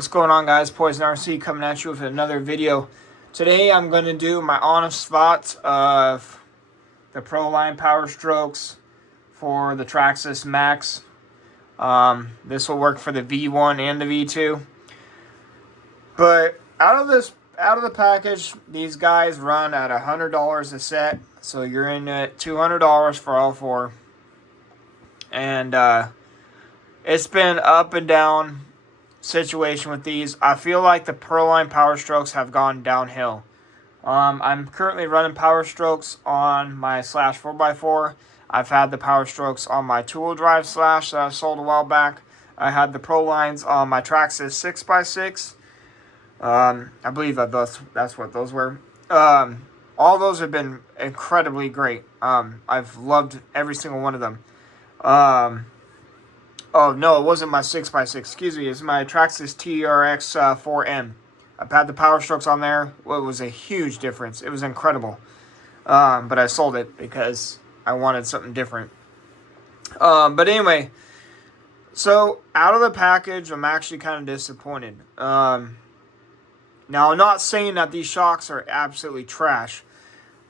What's going on, guys? Poison RC coming at you with another video. Today I'm going to do my honest thoughts of the Proline Power Strokes for the Traxxas Maxx. This will work for the V1 and the V2. But out of the package, these guys run at $100 a set, so you're in at $200 for all four. And it's been up and down situation with these. I feel like the Proline Power Strokes have gone downhill. I'm currently running Power Strokes on my Slash 4x4. I've had the Power Strokes on my two-wheel drive Slash that I sold a while back. I had the Prolines on my Traxxas 6x6. I believe that's what those were. All those have been incredibly great. I've loved every single one of them. Oh, no, it wasn't my 6x6. Excuse me. It's my Traxxas TRX 4M. I've had the Power Strokes on there. Well, it was a huge difference. It was incredible. But I sold it because I wanted something different. But anyway, so out of the package, I'm actually kind of disappointed. Now, I'm not saying that these shocks are absolutely trash.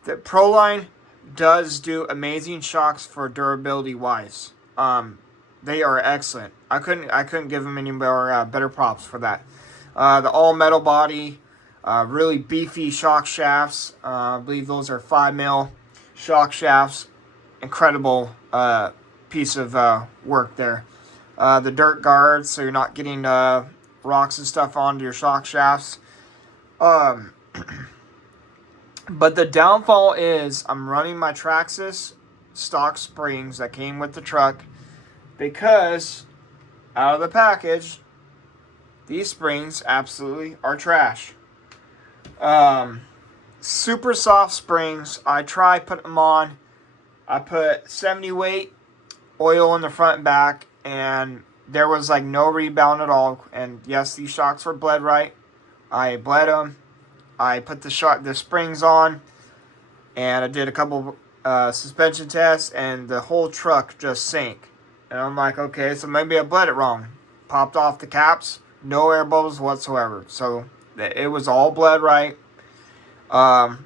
The Proline does do amazing shocks for durability-wise. They are excellent. I couldn't give them any more better props for that. The all metal body, really beefy shock shafts. I believe those are 5mm shock shafts. Incredible piece of work there. The dirt guards, so you're not getting rocks and stuff onto your shock shafts. But the downfall is I'm running my Traxxas stock springs that came with the truck. Because out of the package, these springs absolutely are trash. Super soft springs. I tried putting them on. I put 70 weight oil in the front and back, and there was like no rebound at all. And yes, these shocks were bled right. I bled them. I put the springs on, and I did a couple suspension tests, and the whole truck just sank. And I'm like, okay, so maybe I bled it wrong. Popped off the caps, no air bubbles whatsoever. So it was all bled right. The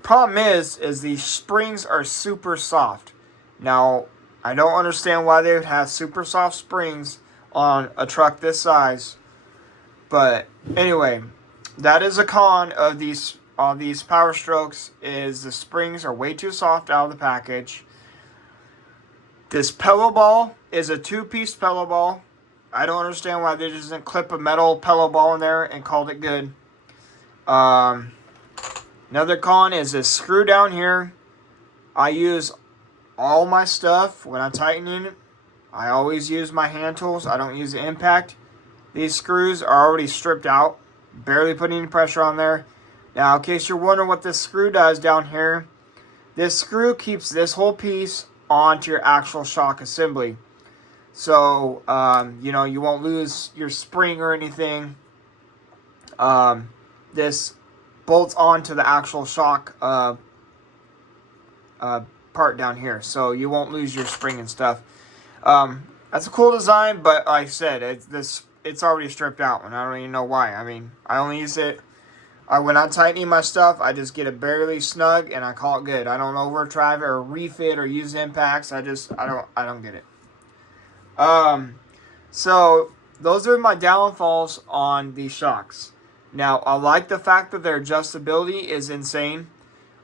problem is these springs are super soft. Now, I don't understand why they would have super soft springs on a truck this size. But anyway, that is a con of these Power Strokes, is the springs are way too soft out of the package. This pillow ball is a two-piece pillow ball. I don't understand why they just didn't clip a metal pillow ball in there and called it good. Another con is this screw down here. I use all my stuff when I'm tightening it. I always use my hand tools. I don't use the impact. These screws are already stripped out. Barely putting any pressure on there. Now, in case you're wondering what this screw does down here, this screw keeps this whole piece onto your actual shock assembly. So, you won't lose your spring or anything. This bolts onto the actual shock part down here. So you won't lose your spring and stuff. That's a cool design, but like I said, it's already stripped out, and I don't even know why. I mean, I only use it when I'm tightening my stuff. I just get it barely snug, and I call it good. I don't overdrive it or refit or use impacts. I don't get it. So those are my downfalls on these shocks. Now, I like the fact that their adjustability is insane.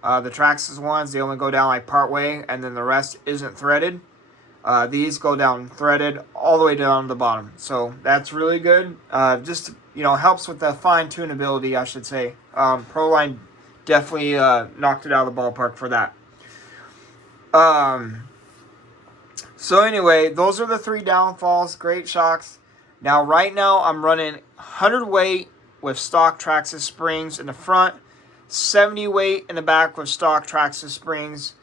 The Traxxas ones, they only go down like part way, and then the rest isn't threaded. These go down threaded all the way down to the bottom. So that's really good. Just, helps with the fine tunability, I should say. Proline definitely knocked it out of the ballpark for that. So anyway, those are the three downfalls. Great shocks. Now, right now, I'm running 100 weight with stock Traxxas springs in the front, 70 weight in the back with stock Traxxas springs.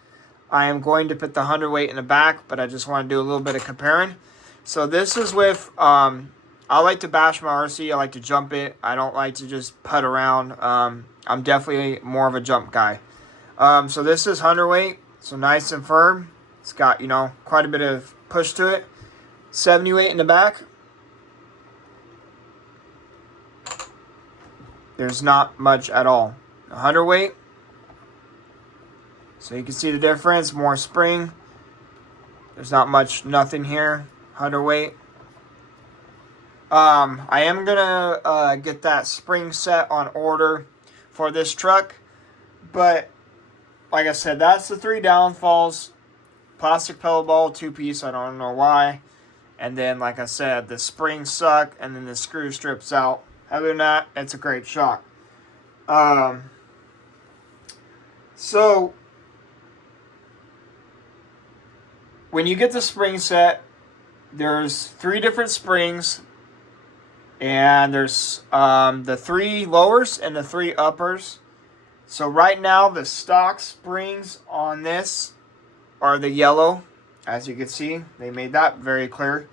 I am going to put the 100 weight in the back, but I just want to do a little bit of comparing. So this is with, I like to bash my RC. I like to jump it. I don't like to just putt around. I'm definitely more of a jump guy. So this is 100 weight, so nice and firm. It's got, quite a bit of push to it. 70 weight in the back. there's not much at all. 100 weight, so you can see the difference. More spring. There's not much, nothing here. 100 weight. I am gonna get that spring set on order for this truck, but like I said, that's the 3 downfalls. Plastic pedal ball, 2-piece. I don't know why. And then, like I said, the springs suck, and then the screw strips out. Other than that, it's a great shock. So when you get the spring set, there's 3 different springs, and there's the 3 lowers and the 3 uppers. So right now, the stock springs on this are the yellow. As you can see, they made that very clear.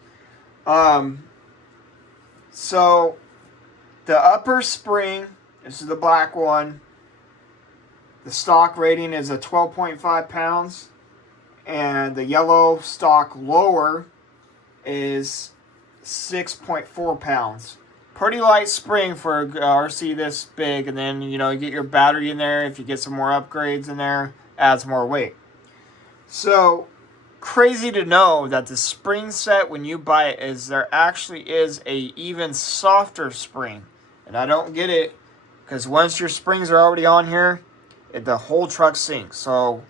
So the upper spring, this is the black one. The stock rating is a 12.5 pounds. And the yellow stock lower is 6.4 pounds. Pretty light spring for a RC this big. And then, you know, you get your battery in there. If you get some more upgrades in there, adds more weight. So crazy to know that the spring set, when you buy it, is there actually is a even softer spring. And I don't get it, because once your springs are already on here, the whole truck sinks. So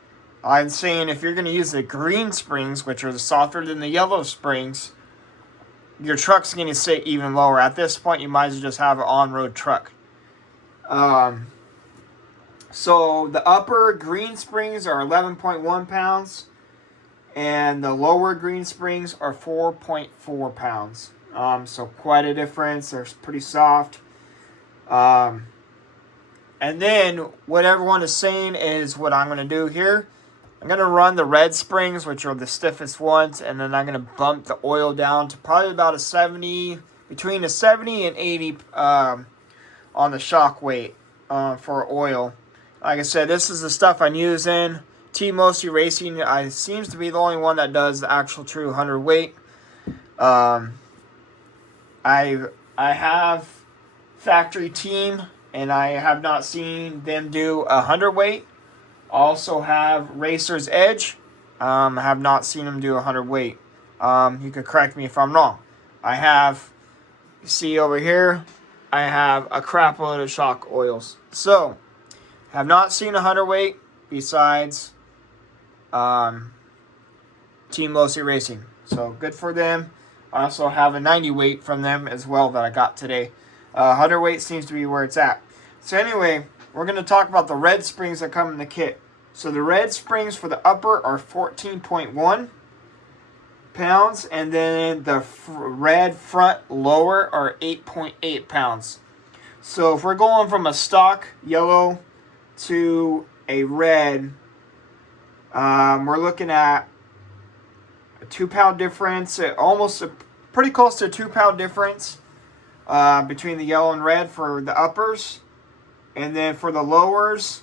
I'm saying if you're going to use the green springs, which are softer than the yellow springs, your truck's going to sit even lower. At this point, you might as well just have an on-road truck. So the upper green springs are 11.1 pounds. And the lower green springs are 4.4 pounds. So quite a difference. They're pretty soft. And then what everyone is saying is what I'm going to do here. I'm going to run the red springs, which are the stiffest ones. And then I'm going to bump the oil down to probably about a 70, between a 70 and 80 on the shock weight for oil. Like I said, this is the stuff I'm using. Team Mostly Racing seems to be the only one that does the actual true 100 weight. I have Factory Team, and I have not seen them do 100 weight. Also have Racer's Edge. I have not seen them do 100 weight. You could correct me if I'm wrong. I have, you see over here, I have a crap load of shock oils. So, have not seen 100 weight besides Team Mostly Racing. So good for them. I also have a 90 weight from them as well that I got today. 100 weight seems to be where it's at. So anyway, we're going to talk about the red springs that come in the kit. So the red springs for the upper are 14.1 pounds. And then the red front lower are 8.8 pounds. So if we're going from a stock yellow to a red, we're looking at a 2-pound difference, pretty close to a 2-pound difference between the yellow and red for the uppers. And then for the lowers,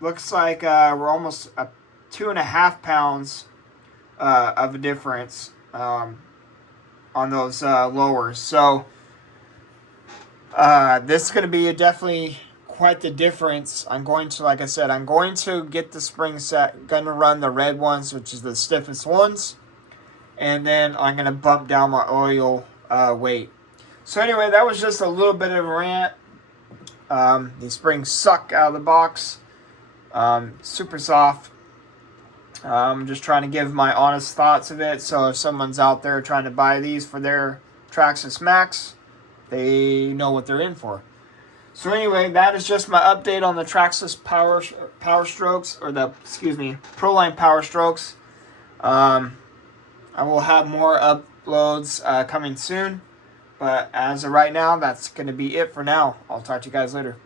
looks like we're almost 2.5 pounds of a difference on those lowers. So this is going to be definitely quite the difference. I'm going to, like I said, I'm going to get the spring set. Going to run the red ones, which is the stiffest ones. And then I'm going to bump down my oil weight. So anyway, that was just a little bit of a rant. These springs suck out of the box. Super soft. I'm just trying to give my honest thoughts of it. So if someone's out there trying to buy these for their Traxxas Maxx, they know what they're in for. So anyway, that is just my update on the Traxxas Power Strokes, or the, Proline Power Strokes. I will have more uploads coming soon. But as of right now, that's going to be it for now. I'll talk to you guys later.